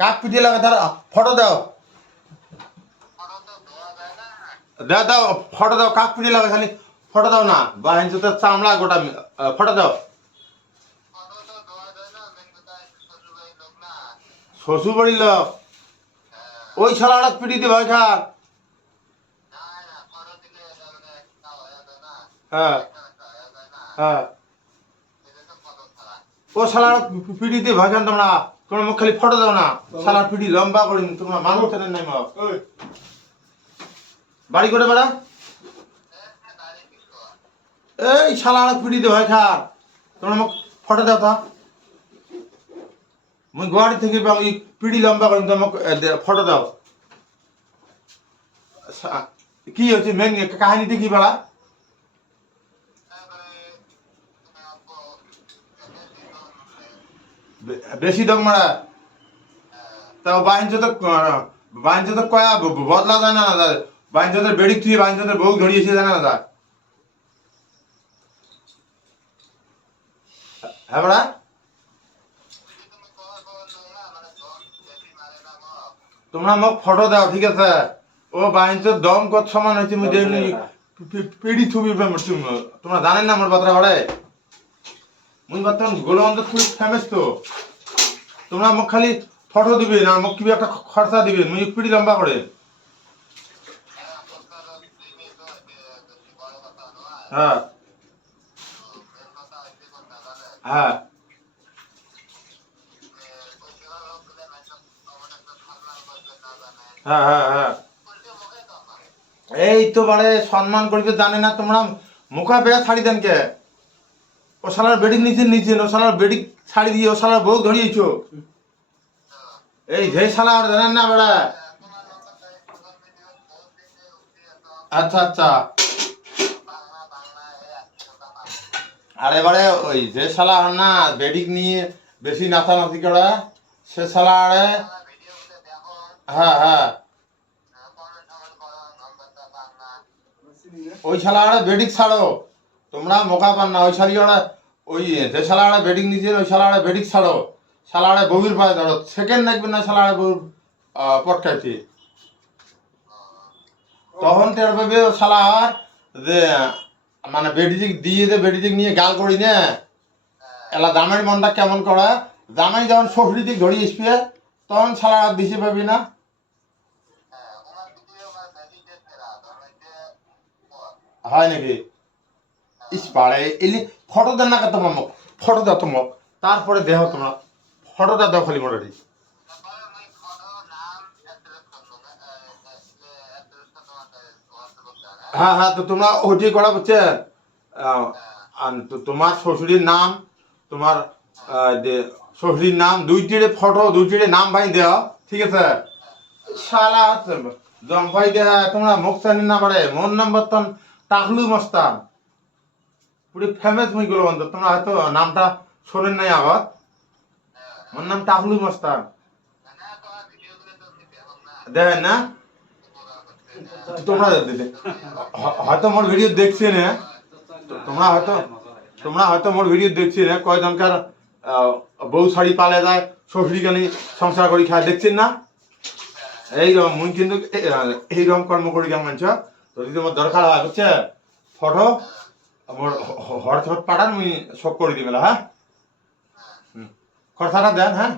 কাক পিটিয়ে লাগা তার ফটো দাও দাও দাও ফটো দাও কাক পিটিয়ে লাগা খালি ফটো দাও না বাহিন তো চামড়া গোটা ফটো দাও শ্বশুর বাড়ির লোক ওই শালাটা পিটি দিয়ে ভাই খাক হ্যাঁ হ্যাঁ ও শালার পিটি দিয়ে ভাই খান তোমরা তোমরা মুখ খালি ফটো দাও না শালার পিটি লম্বা করি তোমরা মানুষ চেনেন নাই মা বাড়ি করে বেড়া এই শালার পিটি দিয়ে ভাই খাক তোমরা মুখ ফটো দাও তা মুই গুয়াহাটি থেকে ওই পিটি লম্বা করি তোমাকে ফটো দাও কি হচ্ছে মেন কাহিনীতে কি বেড়া বেশি দম মারা তাও বাহিনী তো কয়া বদলা যায় না না বাহিনী বেড়ি তুই বাহিনী বউ ধরিয়েছে জানা না হ্যাঁ বেড়া তোমরা মোক ফটো দাও ঠিক আছে ও বাহিনী দম কত সমান হয়েছে মুই দেখলি পিড়ি থুবি তোমরা জানেন না আমার বাতরা বাড়ে মুই বর্তমান গোলবন্ধ খুব ফেমাস তো তোমরা মোক খালি ফটো দিবে না মোক কিবা একটা খরচা দিবে মুই পিড়ি লম্বা করে হ্যাঁ হ্যাঁ হ্যাঁ হ্যাঁ হ্যাঁ এই তো বাড়ে সম্মান করবে জানে না তোমরা মুখা বেয়া ছাড়ি দেন কে ও শালার বেডিং নিচে ও শালার বেডিং ছাড়ি দিয়ে ও শালার বউ ধরিয়েছ এই যে শালা আর জানেন না বেড়া আচ্ছা আচ্ছা আর এবারে ওই যে শালা না বেডিং নিয়ে বেশি নাচানাচি করে সে শালা আরে হ্যাঁ হ্যাঁ ওই শালা আরে বেডিং ছাড়ো তোমরা মোকা পান না ওই শালি ওরা ওই যে শালা আরে বেডিং নিচে ওই শালা আরে বেডিং ছাড়ো শালা আরে বউর পায়ে ধরো সেকেন্ড দেখবেন না শালা আরে বউর পটকাইতে তখন টের পাবে ও শালা আর যে মানে বেডিজিক দিয়ে যে বেডিজিক নিয়ে গাল করি না এলা দামের মনটা কেমন করা দামাই যখন শ্বশুরি দিক ধরি আসবে তখন শালা আর দিশে পাবি না হয় নাকি ইস পাড়ে এলি ফটো দেন না তোমার মুখ ফটো দাও তোমার তারপরে দেহ তোমরা ফটোটা দাও খালি মোটাটি হ্যাঁ হ্যাঁ তো তোমরা ওটি করা বুঝছে তোমার শ্বশুরের নাম তোমার শ্বশুরের নাম দুইটিরে ফটো দুইটিরে নাম ভাই দেওয়া ঠিক আছে শালা জম ভাই দেয়া তোমরা মুখ চানি না পারে মন নাম বর্তন টাকলু মস্তান পুরি ফেমাস মুই গুলো বন্ধু তোমরা হয়তো নামটা শোনেন নাই আবার মোর নাম টাকলু মস্তান দেখেন না তোমরা হয়তো মোর ভিডিও দেখছি না তোমরা হয়তো মোর ভিডিও দেখছি না কয়জনকার বউ শাড়ি পালে যায় শ্বশুরি গানি সংসার করি খায় দেখছেন না এইরকম মুই কিন্তু এইরকম কর্ম করি কেমন মানছ যদি তোমার দরকার হয় বুঝছে ফটো আমার হোয়াটসঅ্যাপ পাঠান মুই সব করে দিবে হ্যাঁ খরচাটা দেন হ্যাঁ